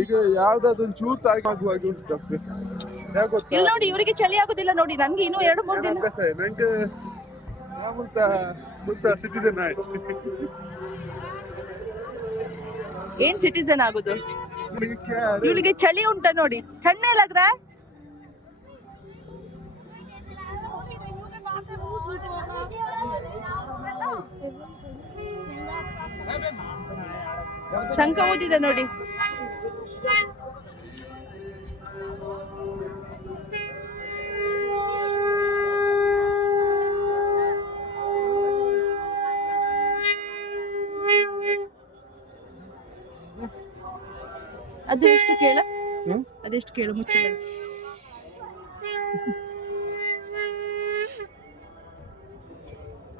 ಈಗ ಯಾವ್ದಾದೊಂದು ಚೂರ್ ಆಗುವಾಗ ಉಂಟು ಡಾಕ್ಟರ್. ಯಾಕೆ ಗೊತ್ತಾ, ಇಲ್ಲಿ ನೋಡಿ ಇವರಿಗೆ ಚಳಿ ಆಗುದಿಲ್ಲ ನೋಡಿ, ನನ್ಗೆ ಇನ್ನು 2-3 ದಿನ ಅಭ್ಯಾಸ ನಂಗೆ. ಸಿಟಿಜನ್ ಆಯ್ತು. ಏನ್ ಸಿಟಿಜನ್ ಆಗುದು? ಇವಳಿಗೆ ಚಳಿ ಉಂಟಾ ನೋಡಿ, ठंडे लग रहा है. ಶಂಕ ಊದಿದೆ ನೋಡಿ. ಅದು ಎಷ್ಟು ಕೇಳ, ಅದೆಷ್ಟು ಕೇಳು ಮುಚ್ಚಳ.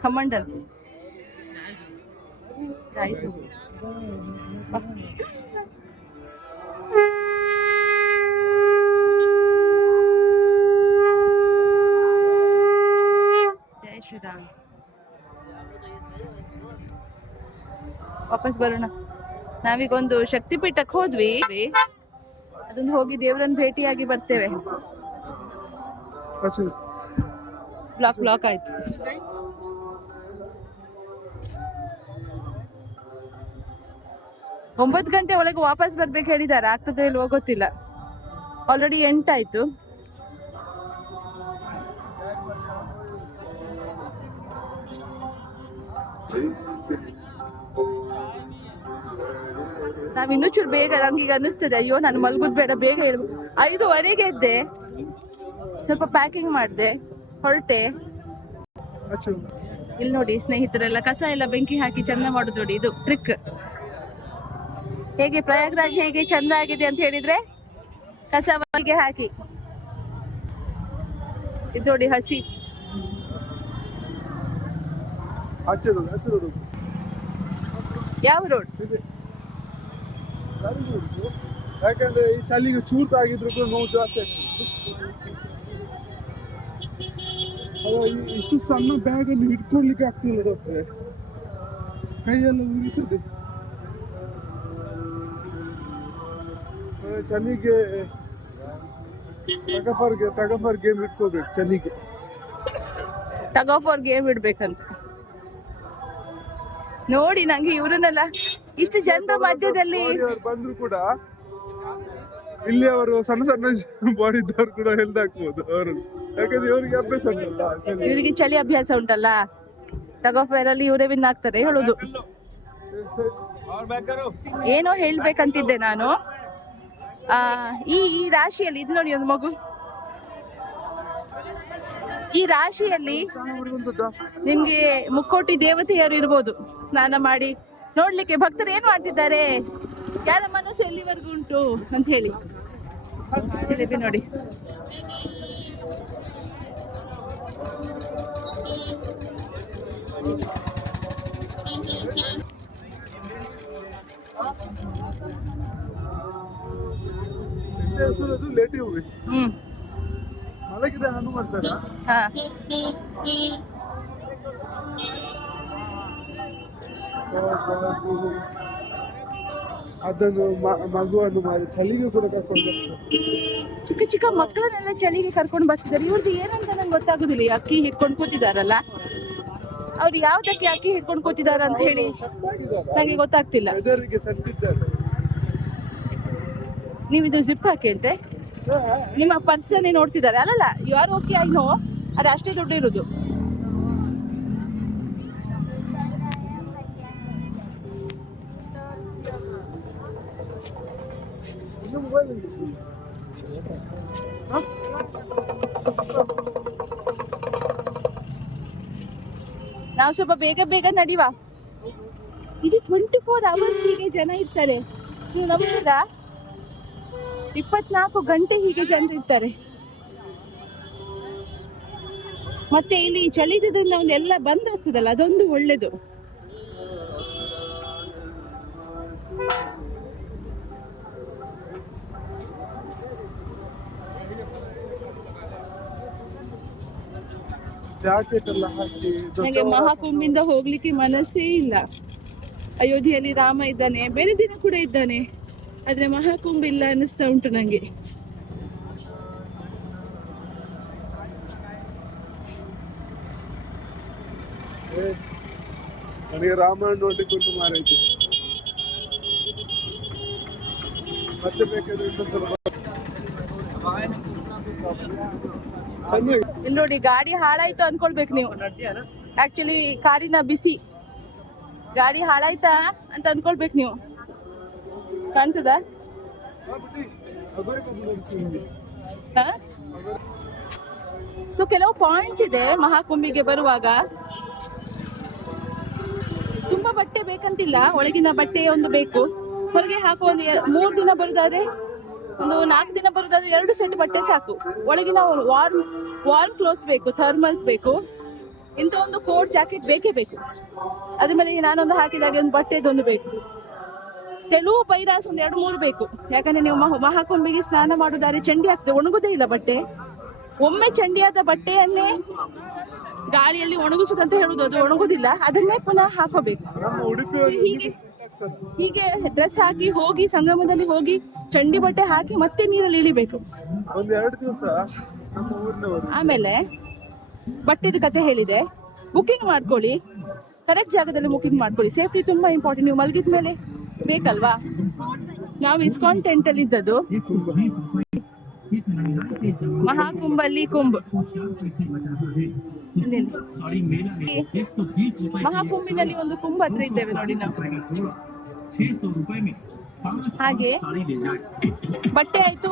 ಕಮಂಡಲ್ ರೈಸ್. ಜೈ ಶ್ರೀರಾಮ್. ವಾಪಸ್ ಬರೋಣ. ನಾವೀಗೊಂದು ಶಕ್ತಿಪೀಠಕ್ಕೆ ಹೋದ್ವಿ, ಅದೊಂದು ಹೋಗಿ ದೇವರನ್ನ ಭೇಟಿಯಾಗಿ ಬರ್ತೇವೆ. ಬ್ಲಾಕ್ ಆಯ್ತು. ಒಂಬತ್ತು ಗಂಟೆ ಒಳಗೆ ವಾಪಸ್ ಬರ್ಬೇಕು ಹೇಳಿದ್ದಾರೆ, ಆಗ್ತದೆ ಇಲ್ವೋ ಗೊತ್ತಿಲ್ಲ. ಆಲ್ರೆಡಿ 8 ಆಯ್ತು. ನಾವ್ ಇನ್ನೂ ಚೂರು ಬೇಗ, ನಮ್ಗೀಗ ಅನ್ನಿಸ್ತದೆ ಅಯ್ಯೋ ನಾನು ಮಲ್ಗುದ್ ಬೇಡ, ಬೇಗ ಹೇಳ್ಬೇಕು. 5:15ಗೆ ಎದ್ದೆ, ಸ್ವಲ್ಪ ಪ್ಯಾಕಿಂಗ್ ಮಾಡಿದೆ, ಹೊರಟೆ. ಇಲ್ಲಿ ನೋಡಿ ಸ್ನೇಹಿತರೆಲ್ಲ ಕಸ ಎಲ್ಲ ಬೆಂಕಿ ಹಾಕಿ ಚಂದ ಮಾಡುದು ನೋಡಿ, ಇದು ಟ್ರಿಕ್. ಹೇಗೆ ಪ್ರಯಾಗ್ರಾಜ್ ಹೇಗೆ ಚಂದ ಆಗಿದೆ ಅಂತ ಹೇಳಿದ್ರೆ ಕಸ ಮನೆಗೆ ಹಾಕಿ. ಇದು ನೋಡಿ ಹಸಿ. ಯಾವ ರೋಡ್? ಯಾಕಂದ್ರೆ ಈ ಚಳಿಗೆ ಚೂಟ್ ಆಗಿದ್ರು ಕೂಡ ನೋವು ಜಾಸ್ತಿ ಆಗ್ತದೆ. ಇಷ್ಟು ಸಣ್ಣ ಬ್ಯಾಗ್ ಅನ್ನು ಹಿಡ್ಕೊಳ್ಲಿಕ್ಕೆ ಆಗ್ತಿಲ್ಲ ಡಾಕ್ಟ್ರೆ, ಕೈಯೆಲ್ಲ ಉರಿತದೆ. ಚಳಿಗೆ ಟಗಫರ್ ಗೇಮ್ ಇಟ್ಕೋಬೇಕು. ಚಳಿಗೆ ಟಗಫರ್ ಗೇಮ್ ಇಡ್ಬೇಕಂತ ನೋಡಿ. ನಂಗೆ ಇವ್ರನ್ನೆಲ್ಲ ಇಷ್ಟು ಜನರ ಮಧ್ಯದಲ್ಲಿ ಬಂದ್ರು ಕೂಡ ಇಲ್ಲಿ ಅವರು ಸಣ್ಣ ಸಣ್ಣ ಬಾಡಿ ಇದ್ದವ್ರು ಕೂಡ ಹೆಲ್ತ್ ಹಾಕ್ಬೋದು ಅವರು, ಯಾಕಂದ್ರೆ ಇವರಿಗೆ ಅಭ್ಯಾಸ ಉಂಟಲ್ಲ, ಇವರಿಗೆ ಚಳಿ ಅಭ್ಯಾಸ ಉಂಟಲ್ಲ. ಟಗಫರ್ ಅಲ್ಲಿ ಇವರೇ ವಿನ್ ಆಗ್ತಾರೆ ಹೇಳುದು. ಏನೋ ಹೇಳ್ಬೇಕಂತಿದ್ದೆ ನಾನು. ಈ ರಾಶಿಯಲ್ಲಿ ಇದು ನೋಡಿ, ಒಂದು ಮಗು ಈ ರಾಶಿಯಲ್ಲಿ ನಿಮ್ಗೆ ಮುಕ್ಕೋಟಿ ದೇವತೆಯರು ಇರ್ಬೋದು. ಸ್ನಾನ ಮಾಡಿ ನೋಡ್ಲಿಕ್ಕೆ ಭಕ್ತರು ಏನ್ ಮಾಡ್ತಿದ್ದಾರೆ, ಯಾರ ಮನಸ್ಸು ಎಲ್ಲಿವರೆಗೂ ಉಂಟು ಅಂತ ಹೇಳಿ. ಜಿಲೇಬಿ ನೋಡಿ. ಮಲಗಿದೆ ಹನುಮಂತನ. ಅದನ್ನು ಮಗುವನ್ನು ಚಳಿಗೆ ಕೂಡ ಕರ್ಕೊಂಡು ಚಿಕ್ಕ ಚಿಕ್ಕ ಮಕ್ಕಳನ್ನೆಲ್ಲ ಚಳಿಗೆ ಕರ್ಕೊಂಡು ಬರ್ತಿದ್ದಾರೆ. ಇವ್ರದ್ದು ಏನಂತ ನಂಗೆ ಗೊತ್ತಾಗುದಿಲ್ಲ. ಈ ಅಕ್ಕಿ ಹಿಡ್ಕೊಂಡು ಕೂತಿದಾರಲ್ಲ, ಅವ್ರು ಯಾವ್ದಕ್ಕೆ ಅಕ್ಕಿ ಹಿಡ್ಕೊಂಡು ಕೂತಿದಾರ ಅಂತ ಹೇಳಿ ನಂಗೆ ಗೊತ್ತಾಗ್ತಿಲ್ಲ. ನೀವಿದು ಜಿಪ್ ಹಾಕಿ ಅಂತೆ ನಿಮ್ಮ ಪರ್ಸನ್ನೇ ನೋಡ್ತಿದ್ದಾರೆ ಅಲ್ಲಲ್ಲ. You are okay, I know, ಅದು ಅಷ್ಟೇ ದುಡ್ಡು ಇರುದು. ನಾವು ಸ್ವಲ್ಪ ಬೇಗ ಬೇಗ ನಡಿವಾ. ಇದು 24 hours ಹೀಗೆ ಜನ ಇರ್ತಾರೆ. ನೀವು ನಂಬ್ತೀರಾ? 24 ಗಂಟೆ ಹೀಗೆ ಜನರು ಇರ್ತಾರೆ. ಮತ್ತೆ ಇಲ್ಲಿ ಚಳಿದ್ರಿಂದ ಒಂದೆಲ್ಲ ಬಂದ್ ಆಗ್ತದಲ್ಲ, ಅದೊಂದು ಒಳ್ಳೇದು. ಜಾಕೆಟ್ ಎಲ್ಲ ಹಾಕಿ ನನಗೆ ಮಹಾಕುಂಭಿಂದ ಹೋಗ್ಲಿಕ್ಕೆ ಮನಸ್ಸೇ ಇಲ್ಲ. ಅಯೋಧ್ಯೆಯಲ್ಲಿ ರಾಮ ಇದ್ದಾನೆ, ಬೇರೆ ದಿನ ಕೂಡ ಇದ್ದಾನೆ. ಆದ್ರೆ ಮಹಾಕುಂಭ ಇಲ್ಲ ಅನ್ನಿಸ್ತಾ ಉಂಟು ನಂಗೆ. ನನಗೆ ರಾಮಾಯಣ ನೋಡ್ಲಿಕ್ಕೆ ಉಂಟು ಮಾರಾಯ್ತು. ಮತ್ತೆ ಬೇಕಾದ್ರೆ ಇನ್ನೊಂದ್ ಸ್ವಲ್ಪ ಇಲ್ಲಿ ನೋಡಿ, ಗಾಡಿ ಹಾಳಾಯ್ತು ಅನ್ಕೊಳ್ಬೇಕು ನೀವು. ಆಕ್ಚುಲಿ ಕಾರಿನ ಬಿಸಿ, ಗಾಡಿ ಹಾಳಾಯ್ತಾ ಅಂತ ಅನ್ಕೊಳ್ಬೇಕು ನೀವು. ಕಾಣ್ತದ? ಕೆಲವು ಪಾಯಿಂಟ್ಸ್ ಇದೆ ಮಹಾಕುಂಭಿಗೆ ಬರುವಾಗ. ತುಂಬಾ ಬಟ್ಟೆ ಬೇಕಂತಿಲ್ಲ, ಒಳಗಿನ ಬಟ್ಟೆ ಒಂದು ಬೇಕು. ಹೊರಗೆ ಹಾಕುವ ಒಂದು 3 ದಿನ ಬರುದಾದ್ರೆ, ಒಂದು 4 ದಿನ ಬರುದಾದ್ರೆ 2 ಸೆಟ್ ಬಟ್ಟೆ ಸಾಕು. ಒಳಗಿನ ವಾರ್ಮ್ ಕ್ಲೋತ್ಸ್ ಬೇಕು, ಥರ್ಮಲ್ಸ್ ಬೇಕು, ಇಂಥ ಒಂದು ಕೋಟ್ ಜಾಕೆಟ್ ಬೇಕೇ ಬೇಕು. ಅದ್ರ ಮೇಲೆ ನಾನೊಂದು ಹಾಕಿದಾಗ ಒಂದು ಬಟ್ಟೆದೊಂದು ಬೇಕು. ಕೆಲವು ಪೈರಾಸ್ ಒಂದು 2-3 ಬೇಕು. ಯಾಕಂದ್ರೆ ನೀವು ಮಹಾಕುಂಭಿಗೆ ಸ್ನಾನ ಮಾಡುದಾದ್ರೆ ಚಂಡಿ ಆಗ್ತದೆ, ಒಣಗುದೇ ಇಲ್ಲ ಬಟ್ಟೆ. ಒಮ್ಮೆ ಚಂಡಿಯಾದ ಬಟ್ಟೆಯನ್ನೇ ಗಾಳಿಯಲ್ಲಿ ಒಣಗಿಸುದಂತ ಹೇಳುದು, ಅದು ಒಣಗುದಿಲ್ಲ, ಅದನ್ನೇ ಪುನಃ ಹಾಕೋಬೇಕು. ಹೀಗೆ ಡ್ರೆಸ್ ಹಾಕಿ ಹೋಗಿ ಸಂಗಮದಲ್ಲಿ ಹೋಗಿ ಚಂಡಿ ಬಟ್ಟೆ ಹಾಕಿ ಮತ್ತೆ ನೀರಲ್ಲಿ ಇಳಿಬೇಕು. ಒಂದು 2 ದಿವಸ ನಮ್ಮ ಊರಿನವರು. ಆಮೇಲೆ ಬಟ್ಟೆದ ಕತೆ ಹೇಳಿದೆ, ಬುಕಿಂಗ್ ಮಾಡ್ಕೊಳ್ಳಿ, ಕರೆಕ್ಟ್ ಜಾಗದಲ್ಲಿ ಬುಕಿಂಗ್ ಮಾಡ್ಕೊಳ್ಳಿ. ಸೇಫ್ಟಿ ತುಂಬಾ ಇಂಪಾರ್ಟೆಂಟ್. ನೀವು ಮಲಗಿದ ಮೇಲೆ ಬೇಕಲ್ವಾ? ನಾವು ಇಸ್ಕಾನ್ ಟೆಂಟ್ ಅಲ್ಲಿ ಇದ್ದದ್ದು. ಮಹಾಕುಂಭಲ್ಲಿ ಕುಂಭ, ಮಹಾಕುಂಭಿನಲ್ಲಿ ಒಂದು ಕುಂಭ ಹತ್ರ ಇದ್ದೇವೆ ನೋಡಿ ನಾವು. ಹಾಗೆ ಬಟ್ಟೆ ಆಯ್ತು,